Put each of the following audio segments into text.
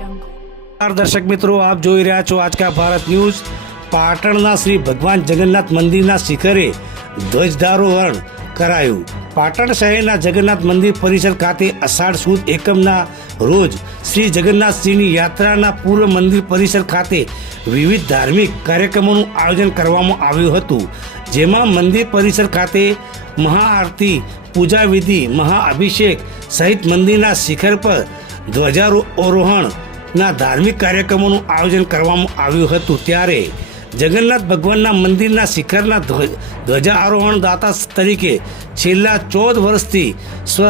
દર્શક મિત્રો, આપ જોઈ રહ્યા છો આજકા ભારત ન્યૂઝ. પાટણના શ્રી ભગવાન જગન્નાથ મંદિરના શિખરે ધ્વજધારોહણ કરાયું. પાટણ શહેરના જગન્નાથ મંદિર પરિસર ખાતે અષાઢ સુદ એકમના રોજ શ્રી જગન્નાથજીની યાત્રાના પૂર્વ મંદિર પરિસર ખાતે વિવિધ ધાર્મિક કાર્યક્રમોનું આયોજન કરવામાં આવ્યું હતું, જેમાં મંદિર પરિસર ખાતે મહાઆરતી, પૂજાવિધિ, મહાઅભિષેક સહિત મંદિરના શિખર પર ધ્વજારોહણના ધાર્મિક કાર્યક્રમોનું આયોજન કરવામાં આવ્યું હતું ત્યારે જગન્નાથ ભગવાનના મંદિરના શિખરના ધ્વજ ધ્વજારોહણ દાતા તરીકે છેલ્લા ચૌદ વર્ષથી સ્વ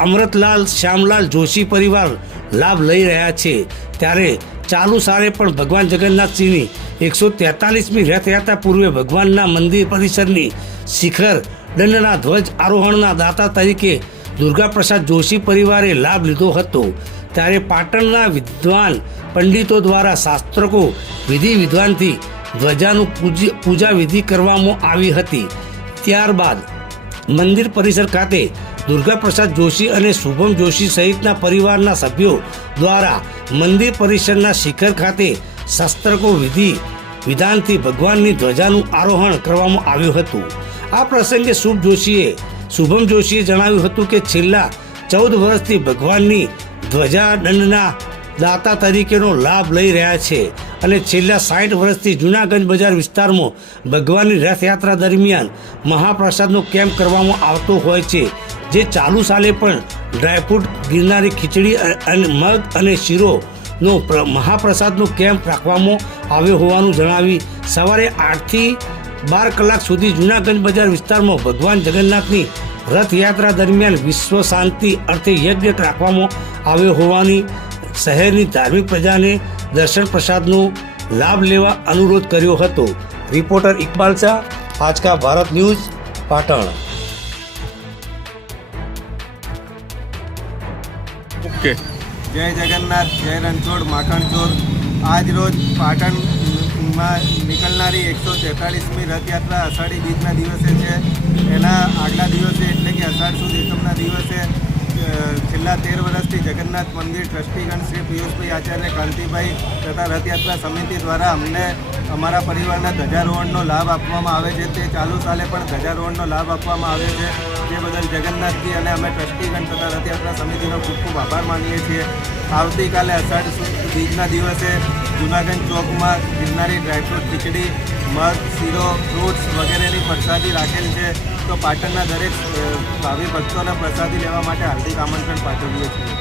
અમૃતલાલ, શ્યામલાલ જોશી પરિવાર લાભ લઈ રહ્યા છે. ત્યારે ચાલુ સાલે પણ ભગવાન જગન્નાથજીની એકસો તેતાલીસમી રથયાત્રા પૂર્વે ભગવાનના મંદિર પરિસરની શિખર દંડના ધ્વજ આરોહણના દાતા તરીકે દુર્ગાપ્રસાદ જોશી પરિવારે લાભ લીધો હતો. ત્યારે પાટણના વિદ્વાન પંડિતો દ્વારા શાસ્ત્રકો વિધિ વિદ્વાનથી ધ્વજાનું પૂજ- વિધિ કરવામાં આવી હતી. ત્યારબાદ મંદિર પરિસર ખાતે દુર્ગાપ્રસાદ જોશી અને શુભમ જોશી સહિતના પરિવારના સભ્યો દ્વારા મંદિર પરિસરના શિખર ખાતે શાસ્ત્રકો વિધિ વિધાનથી ભગવાનની ધ્વજાનું આરોહણ કરવામાં આવ્યું હતું. આ પ્રસંગે શુભ જોશીએ શુભમ જોશીએ જણાવ્યું હતું કે છેલ્લા ચૌદ વર્ષથી ભગવાનની ધ્વજાદંડના દાતા તરીકેનો લાભ લઈ રહ્યા છે અને છેલ્લા સાઠ વર્ષથી જૂનાગંજ બજાર વિસ્તારમાં ભગવાનની રથયાત્રા દરમિયાન મહાપ્રસાદનો કેમ્પ કરવામાં આવતો હોય છે, જે ચાલુ સાલે પણ ડ્રાયફ્રૂટ, ગિરનારી ખીચડી અને મગ અને શીરોનો પ્ર- મહાપ્રસાદનો કેમ્પ રાખવામાં આવ્યો હોવાનું જણાવી સવારે આઠથી બાર કલાક સુધી જૂનાગંજ બજાર વિસ્તારમાં ભગવાન જગન્નાથની રથયાત્રા દરમિયાન વિશ્વ શાંતિ અર્થે યજ્ઞ રાખવામાં આવ્યો હોવાની શહેરની ધાર્મિક પ્રજાને દર્શન પ્રસાદનો લાભ લેવા અનુરોધ કર્યો હતો. Reporter Iqbal Shah Aajka Bharat news, Patan. Okay. જય જગન્નાથ, જય રણછોડ માખણચોર આજ રોજ પાટણમાં નીકળનારી એકસો તેતાળીસમી રથયાત્રા અષાઢી બીજના દિવસે છે. એના આગલા દિવસે એટલે કે અષાઢ સુદ એકમના દિવસે છેલ્લા તેર વર્ષથી જગન્નાથ મંદિર ટ્રસ્ટીગણ શ્રી પિયુષભાઈ આચાર્ય કાંતિભાઈ તથા રથયાત્રા સમિતિ દ્વારા અમને અમારા પરિવારના ધ્વજારોહણનો લાભ આપવામાં આવે છે. તે ચાલુ સાલે પણ ધ્વજારોહણનો લાભ આપવામાં આવે છે. જે બદલ જગન્નાથજી અને અમે ટ્રસ્ટીગણ તથા રથયાત્રા સમિતિનો ખૂબ ખૂબ આભાર માનીએ છીએ. આવતીકાલે અષાઢ બીજના દિવસે જૂનાગંજ ચોકમાં ગિરનારી ડ્રાયફ્રૂટ, ખીચડી મગ શીરો, ફ્રૂટ્સ વગેરેની પ્રસાદી રાખેલ છે. તો પાટણના દરેક ભાવિ ભક્તોને પ્રસાદી લેવા માટે હાર્દિક આમંત્રણ પાઠવીએ છીએ.